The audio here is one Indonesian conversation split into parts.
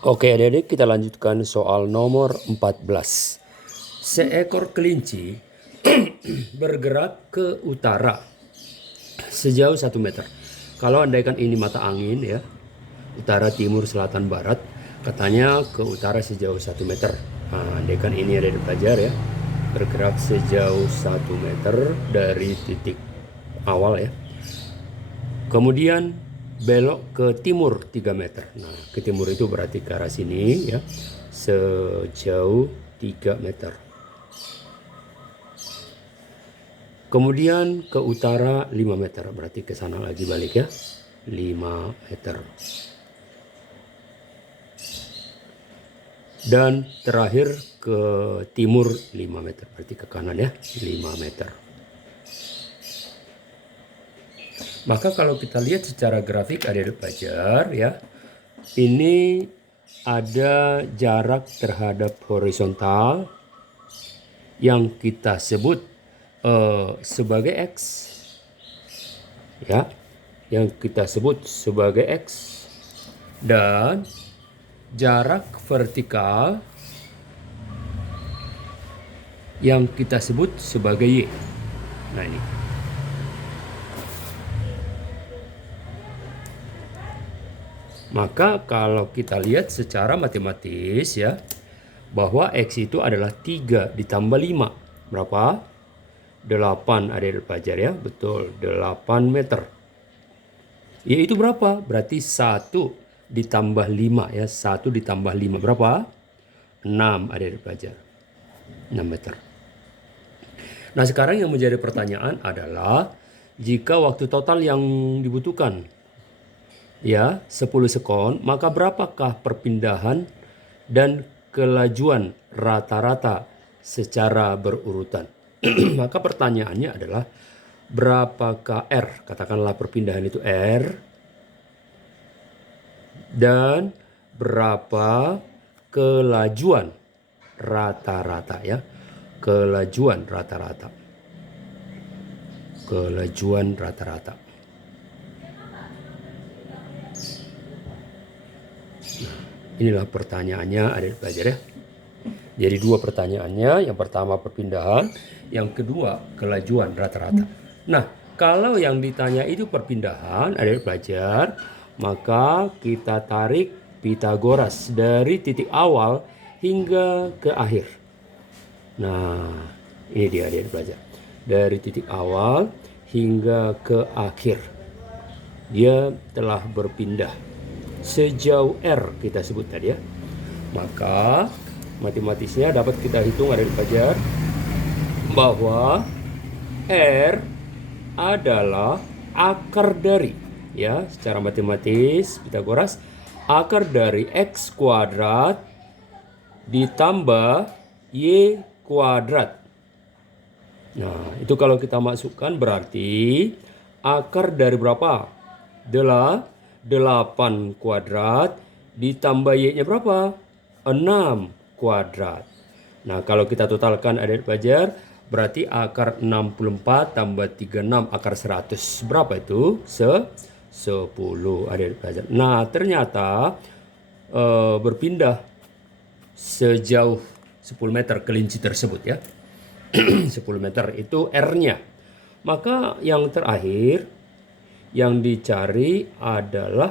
Oke adik-adik, kita lanjutkan soal nomor 14. Seekor kelinci bergerak ke utara sejauh 1 meter. Kalau andaikan ini mata angin ya, utara, timur, selatan, barat, katanya ke utara sejauh 1 meter. Nah, andaikan ini ada di pelajar ya, bergerak sejauh 1 meter dari titik awal ya. Kemudian belok ke timur 3 meter. Nah, ke timur itu berarti ke arah sini ya, sejauh 3 meter. Kemudian ke utara 5 meter, berarti ke sana lagi balik ya, 5 meter. Dan terakhir ke timur 5 meter, berarti ke kanan ya, 5 meter. Maka kalau kita lihat secara grafik adik-adik pelajar ya, ini ada jarak terhadap horizontal yang kita sebut sebagai X ya, yang kita sebut sebagai X, dan jarak vertikal yang kita sebut sebagai Y. Nah ini. Maka kalau kita lihat secara matematis ya, bahwa X itu adalah 3 ditambah 5. Berapa? 8 adik-adik pelajar ya. Betul, 8 meter. Yaitu berapa? Berarti 1 ditambah 5 ya. 1 ditambah 5 berapa? 6 adik-adik pelajar. 6 meter. Nah sekarang yang menjadi pertanyaan adalah, jika waktu total yang dibutuhkan ya 10 sekon, maka berapakah perpindahan dan kelajuan rata-rata secara berurutan? Maka pertanyaannya adalah, berapakah R? Katakanlah perpindahan itu R. Dan berapa kelajuan rata-rata ya? Kelajuan rata-rata. Kelajuan rata-rata. Inilah pertanyaannya adik pelajar ya. Jadi dua pertanyaannya, yang pertama perpindahan, yang kedua kelajuan rata-rata. Nah, kalau yang ditanya itu perpindahan adik pelajar, maka kita tarik Pitagoras dari titik awal hingga ke akhir. Nah, ini dia adik pelajar. Dari titik awal hingga ke akhir, dia telah berpindah sejauh R kita sebut tadi ya. Maka matematisnya dapat kita hitung adik pelajar bahwa R adalah akar dari ya, secara matematis Pitagoras, akar dari X kuadrat ditambah Y kuadrat. Nah, itu kalau kita masukkan berarti akar dari berapa? Adalah 8 kuadrat ditambah Y-nya berapa? 6 kuadrat. Nah, kalau kita totalkan adik pelajar, berarti akar 64 tambah 36 akar 100. Berapa itu? 10 adik pelajar. Nah, ternyata berpindah sejauh 10 meter kelinci tersebut ya. 10 meter itu R-nya. Maka yang terakhir yang dicari adalah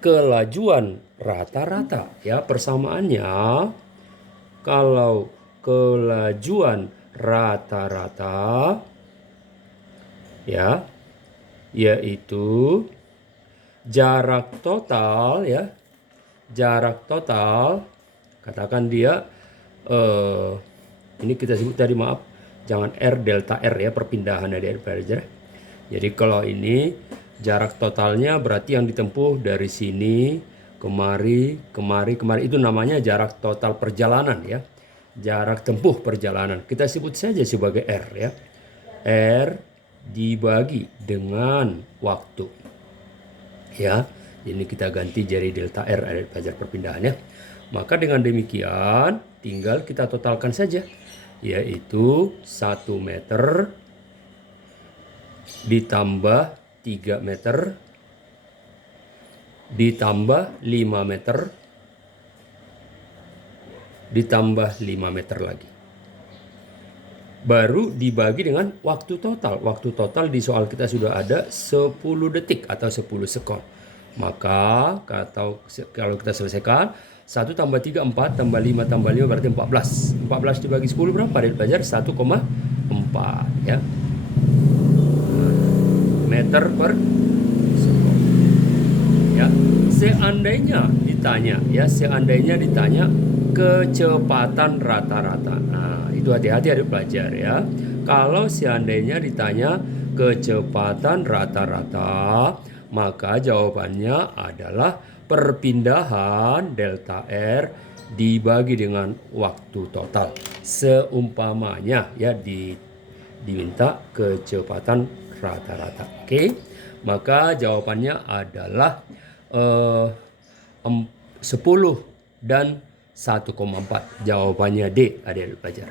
kelajuan rata-rata ya. Persamaannya, kalau kelajuan rata-rata ya, yaitu jarak total ya, jarak total, katakan dia ini kita sebut tadi, maaf, jangan R delta R ya, perpindahan dari pelajar. Jadi kalau ini jarak totalnya berarti yang ditempuh dari sini kemari, kemari, kemari, itu namanya jarak total perjalanan ya. Jarak tempuh perjalanan kita sebut saja sebagai R ya. R dibagi dengan waktu ya. Ini kita ganti jadi delta R ada pelajar perpindahan ya. Maka dengan demikian tinggal kita totalkan saja, yaitu 1 meter ditambah 3 meter ditambah 5 meter ditambah 5 meter lagi. Baru dibagi dengan waktu total. Waktu total di soal kita sudah ada 10 detik atau 10 sekon. Maka kalau kita selesaikan 1 tambah 3 4 tambah 5 tambah 5 berarti 14. 14 dibagi 10 berapa? Adik belajar 1,4 ya. Meter per sekon. Ya, seandainya ditanya kecepatan rata-rata. Nah, itu hati-hati adik belajar ya. Kalau seandainya ditanya kecepatan rata-rata, maka jawabannya adalah perpindahan delta R dibagi dengan waktu total. Seumpamanya ya diminta kecepatan rata-rata. Oke. Maka jawabannya adalah 10 dan 1,4. Jawabannya D, adik-adik pelajar.